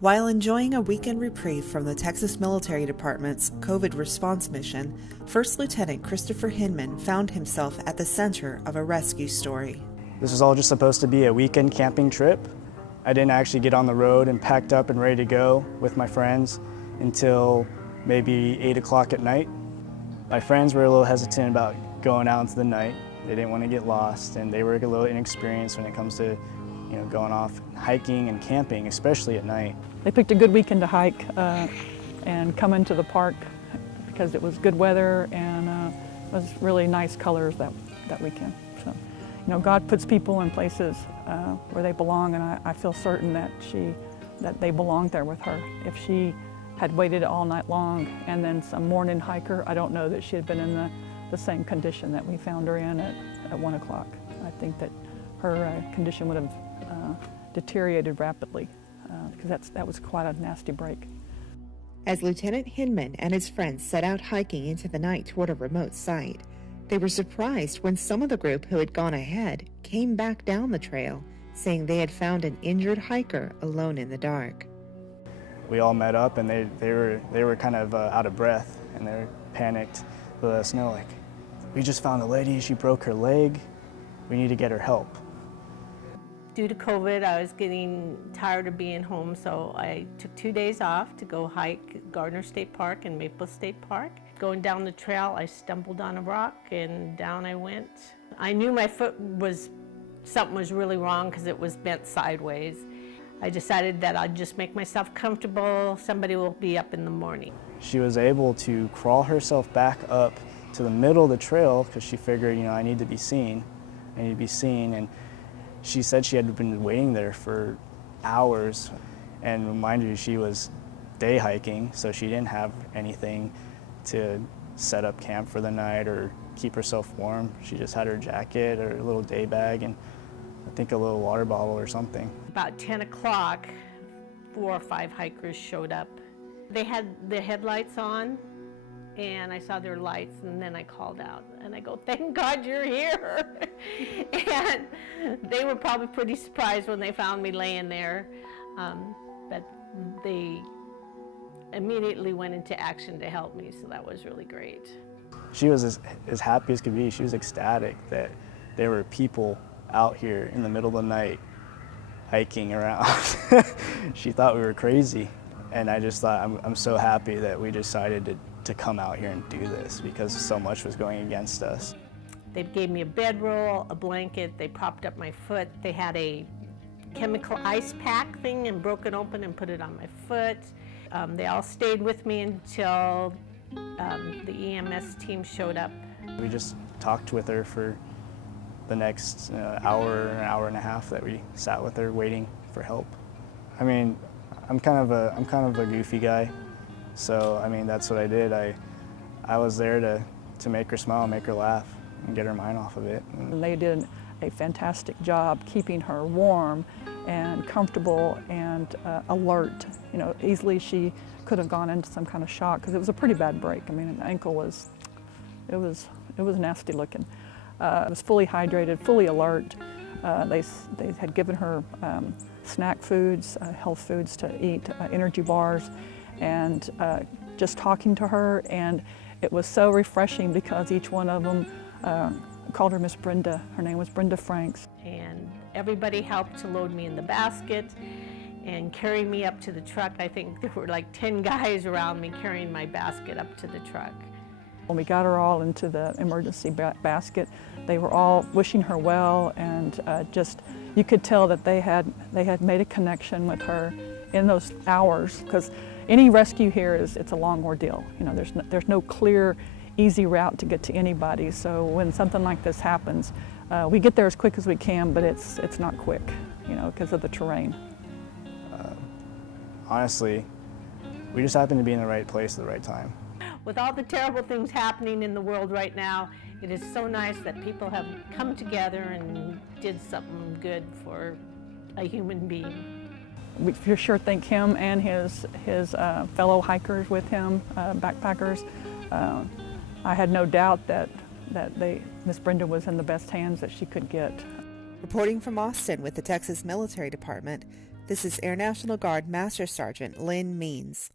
While enjoying a weekend reprieve from the Texas Military Department's COVID response mission, First Lieutenant Christopher Hinman found himself at the center of a rescue story. This was all just supposed to be a weekend camping trip. I didn't actually get on the road and packed up and ready to go with my friends until maybe 8 o'clock at night. My friends were a little hesitant about going out into the night. They didn't want to get lost, and they were a little inexperienced when it comes to going off hiking and camping, especially at night. They picked a good weekend to hike and come into the park because it was good weather and it was really nice colors that weekend. So, God puts people in places where they belong, and I feel certain that they belonged there with her. If she had waited all night long and then some morning hiker, I don't know that she had been in the same condition that we found her in at 1 o'clock. I think that her condition would have deteriorated rapidly because that was quite a nasty break. As Lieutenant Hinman and his friends set out hiking into the night toward a remote site, they were surprised when some of the group who had gone ahead came back down the trail, saying they had found an injured hiker alone in the dark. We all met up, and they were kind of out of breath, and they were panicked. They let us know, like, we just found a lady, she broke her leg, we need to get her help. Due to COVID, I was getting tired of being home, so I took 2 days off to go hike Gardner State Park and Maple State Park. Going down the trail, I stumbled on a rock and down I went. I knew my foot something was really wrong because it was bent sideways. I decided that I'd just make myself comfortable. Somebody will be up in the morning. She was able to crawl herself back up to the middle of the trail because she figured, I need to be seen. And she said she had been waiting there for hours, and mind you, she was day hiking, so she didn't have anything to set up camp for the night or keep herself warm. She just had her jacket or a little day bag and I think a little water bottle or something. About 10 o'clock, 4 or 5 hikers showed up. They had the headlights on, and I saw their lights, and then I called out and I go, "Thank God you're here." And they were probably pretty surprised when they found me laying there, but they immediately went into action to help me, so that was really great. She was as happy as could be. She was ecstatic that there were people out here in the middle of the night hiking around. She thought we were crazy, and I just thought, I'm so happy that we decided to come out here and do this because so much was going against us. They gave me a bedroll, a blanket, they propped up my foot. They had a chemical ice pack thing and broke it open and put it on my foot. They all stayed with me until the EMS team showed up. We just talked with her for the next hour and a half that we sat with her waiting for help. I mean, I'm kind of a goofy guy. So, that's what I did. I was there to make her smile, make her laugh, and get her mind off of it. They did a fantastic job keeping her warm and comfortable and alert. Easily she could have gone into some kind of shock because it was a pretty bad break. The ankle was nasty looking. It was fully hydrated, fully alert. They had given her snack foods, health foods to eat, energy bars, and just talking to her, and it was so refreshing because each one of them called her Miss Brenda. Her name was Brenda Franks. And everybody helped to load me in the basket and carry me up to the truck. I think there were like 10 guys around me carrying my basket up to the truck. When we got her all into the emergency basket, they were all wishing her well, and just you could tell that they had made a connection with her in those hours, because any rescue here it's a long ordeal. There's no clear, easy route to get to anybody. So when something like this happens, we get there as quick as we can, but it's not quick, because of the terrain. Honestly, we just happened to be in the right place at the right time. With all the terrible things happening in the world right now, it is so nice that people have come together and did something good for a human being. We for sure thank him and his fellow hikers with him, backpackers. I had no doubt that Miss Brenda was in the best hands that she could get. Reporting from Austin with the Texas Military Department, This is Air National Guard Master Sergeant Lynn Means.